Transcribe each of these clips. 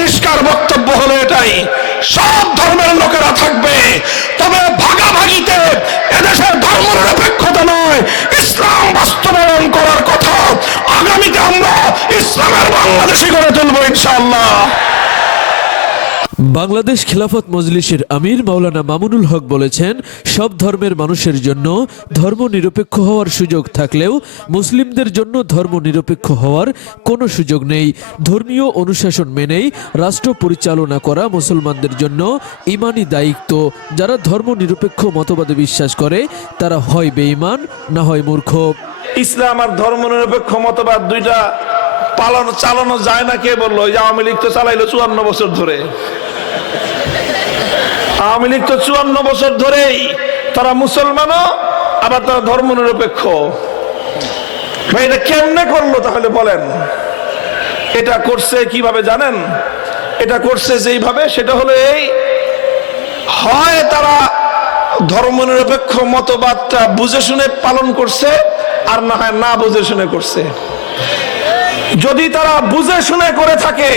পরিষ্কার বক্তব্য হলো এটাই। সব ধর্মের লোকেরা থাকবে। তবে ভাগাভাগিতে এদেশের ধর্ম নিরপেক্ষতা নয়, ইসলাম বাস্তবায়ন করার কথা। আগামীতে আমরা ইসলামের বাংলাদেশি গড়ে তুলবো ইনশাআল্লাহ। বাংলাদেশ খেলাফত মজলিসের আমির মাওলানা মামুনুল হক বলেছেন, সব ধর্মের মানুষের জন্য ধর্ম নিরপেক্ষ হওয়ার সুযোগ থাকলেও মুসলিমদের জন্য ধর্ম নিরপেক্ষ হওয়ার কোনো সুযোগ নেই। ধর্মীয় অনুশাসন মেনেই রাষ্ট্র পরিচালনা করা মুসলমানদের জন্য ইমানি দায়িত্ব। যারা ধর্ম নিরপেক্ষ মতবাদে বিশ্বাস করে, তারা হয় বেঈমান, না হয় মূর্খ। ইসলাম আর ধর্ম নিরপেক্ষ মতবাদ দুইটা পালন, চালানো যায় না কে বলল? আওয়ামী লীগ তো চালাইলো চুয়ান্ন বছর ধরে। আওয়ামী লীগ তো চুয়ান্ন বছর ধরেই তারা মুসলমানও, আবার তারা ধর্ম নিরপেক্ষ ভাই, এটা কেমনে করল তাহলে বলেন? এটা করছে কীভাবে জানেন? এটা করছে যেইভাবে, সেটা হলো এই, হয় তারা ধর্মনিরপেক্ষ মতবাদটা বুঝে শুনে পালন করছে, আর না হয় না বুঝে শুনে করছে। যদি তারা বুঝে শুনে করে থাকে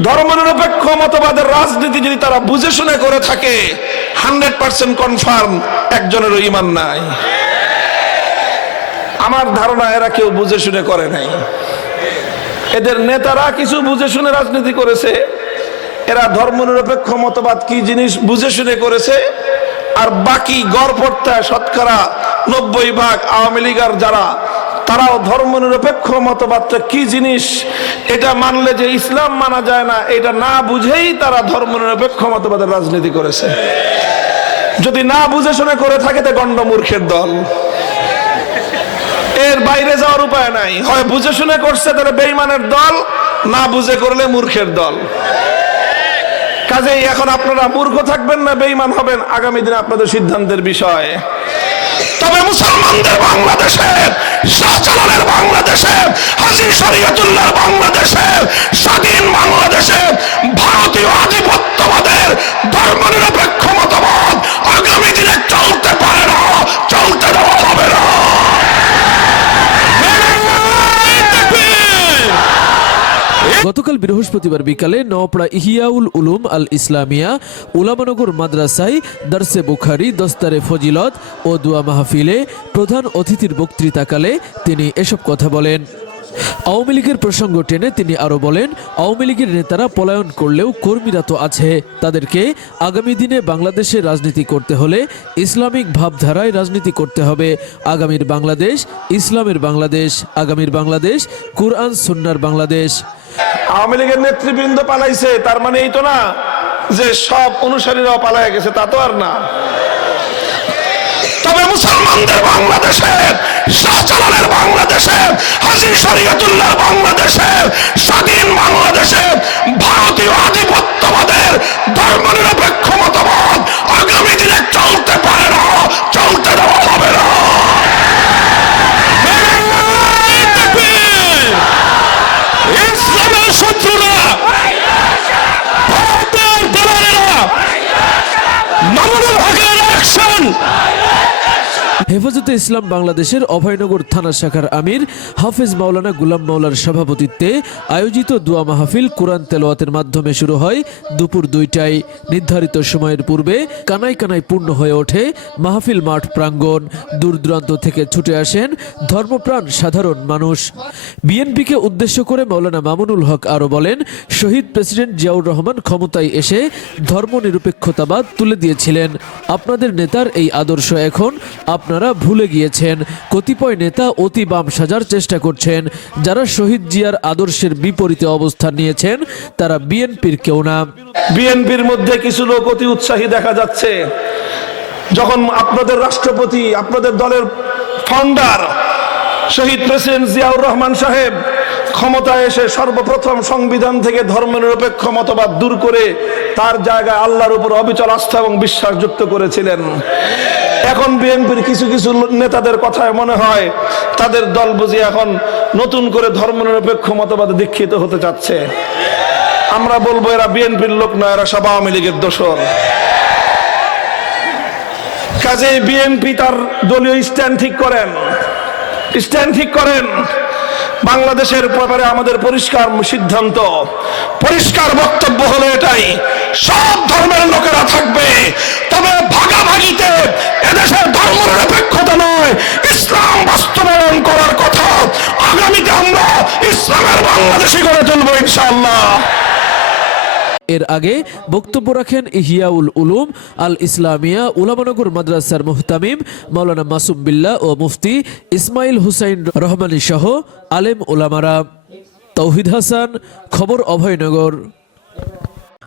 ধর্মনিরপেক্ষ মতবাদের রাজনীতি যদি তারা বুঝে শুনে করে থাকে, হান্ড্রেড পার্সেন্ট কনফার্ম একজনেরও ইমান নাই। আমার ধারণা, এরা কেউ বুঝে শুনে করে নাই। এদের নেতারা কিছু বুঝে শুনে রাজনীতি করেছে। এরা ধর্মনিরপেক্ষ মতবাদ কি জিনিস বুঝে শুনে করেছে? আর বাকি গড়পড়তা শতকরা নব্বই ভাগ আওয়ামী লীগের যারা তারাও ধর্মনিরপেক্ষ মতবাদটা কি জিনিস? এটা মানলে যে ইসলাম মানা যায় না, এটা না বুঝেই তারা ধর্মনিরপেক্ষ মতবাদের রাজনীতি করেছে। যদি না বুঝে শুনে করে থাকে, তো গণ্ডমূর্খের দল। এর বাইরে যাওয়ার উপায় নাই। হয় বুঝে শুনে করছে তাহলে বেইমানের দল, না বুঝে করলে মূর্খের দল। কাজেই এখন আপনারা মূর্খ থাকবেন না বেইমান হবেন, আগামী দিনে আপনাদের সিদ্ধান্তের বিষয়। তবে মুসলমানদের বাংলাদেশে শাহজালালের বাংলাদেশে হাজি শরীয়তুল্লাহ বাংলাদেশে স্বাধীন বাংলাদেশে ভারতীয় আধিপত্যবাদের ধর্মনিরপেক্ষ বৃহস্পতিবার বিকালে নওপড়া ইহিয়াউল উলুম আল ইসলামিয়া উলামানগর মাদ্রাসায় দারসে বুখারি, দস্তারে ফজিলত ও দোয়া মাহফিলে প্রধান অতিথির বক্তৃতাকালে তিনি এসব কথা বলেন। আওয়ামী লীগের প্রসঙ্গ টেনে তিনি আরও বলেন, আওয়ামী লীগের নেতারা পলায়ন করলেও কর্মীরা তো আছে। তাদেরকে আগামী দিনে বাংলাদেশে রাজনীতি করতে হলে ইসলামিক ভাবধারায় রাজনীতি করতে হবে। আগামীর বাংলাদেশ, ইসলামের বাংলাদেশ, আগামীর বাংলাদেশ, কুরআন, সুন্নার বাংলাদেশ। আওয়ামী লীগের নেতৃবৃন্দ পালাইছে, তার মানে এই তো না যে সব অনুসারীরাও পালাই গেছে, তা তো আর না। তবে মুসলমানদের বাংলাদেশে, শাহজালালের বাংলাদেশে হাজির শরীয়তুল্লাহ বাংলাদেশে, স্বাধীন হেফাজতে ইসলাম বাংলাদেশের অভয়নগর থানা শাখার আমির হাফেজ মাওলানা গুলাম মাওলার সভাপতিত্বে আয়োজিত দোয়া মাহফিল কোরআন তেলোয়াতের মাধ্যমে শুরু হয় দুপুর দুইটায়। নির্ধারিত সময়ের পূর্বে কানায় কানায় পূর্ণ হয়ে ওঠে মাহফিল মাঠ প্রাঙ্গণ। দূর দূরান্ত থেকে ছুটে আসেন ধর্মপ্রাণ সাধারণ মানুষ। বিএনপিকে উদ্দেশ্য করে মাওলানা মামুনুল হক আরও বলেন, শহীদ প্রেসিডেন্ট জিয়াউর রহমান ক্ষমতায় এসে ধর্মনিরপেক্ষতাবাদ তুলে দিয়েছিলেন। আপনাদের নেতার এই আদর্শ এখন আপনারা ভুলে গিয়েছেন। কতিপয় নেতা অতি বাম সাজার চেষ্টা করছেন। যারা শহীদ জিয়ার আদর্শের বিপরীতে অবস্থান নিয়েছেন, তারা বিএনপির কেউ না। বিএনপির মধ্যে কিছু লোক অতি উৎসাহী দেখা যাচ্ছে। যখন আপনাদের রাষ্ট্রপতি, আপনাদের দলের ফাউন্ডার শহীদ প্রেসিডেন্ট জিয়াউর রহমান সাহেব ক্ষমতায় এসে সর্বপ্রথম সংবিধান থেকে ধর্মনিরপেক্ষ মতবাদ দূর করে তার জায়গায় আল্লাহর উপর অবিচল আস্থা এবং বিশ্বাস যুক্ত করেছিলেন। এখন বিএনপির কিছু কিছু নেতাদের কথায় মনে হয় তাদের দল বুঝি এখন নতুন করে ধর্মনিরপেক্ষ মতবাদে দীক্ষিত হতে চাচ্ছে। আমরা বলব এরা বিএনপির লোক নয়, এরা সব আওয়ামী লীগের দোষর। কাজে বিএনপি তার দলীয় স্ট্যান্ড ঠিক করেন। স্ট্যান্ড ঠিক করেন। বাংলাদেশের ব্যাপারে আমাদের পরিষ্কার সিদ্ধান্ত, পরিষ্কার বক্তব্য হলো এটাই, সব ধর্মের লোকেরা থাকবে। এর আগে বক্তব্য রাখেন ইহিয়াউল উলুম আল ইসলামিয়া উলামানগর মাদ্রাসার মুহতামিম মাওলানা মাসুম বিল্লা ও মুফতি ইসমাইল হুসাইন রহমানী সহ আলেম ওলামারা তৌহিদ হাসান, খবর অভয়নগর।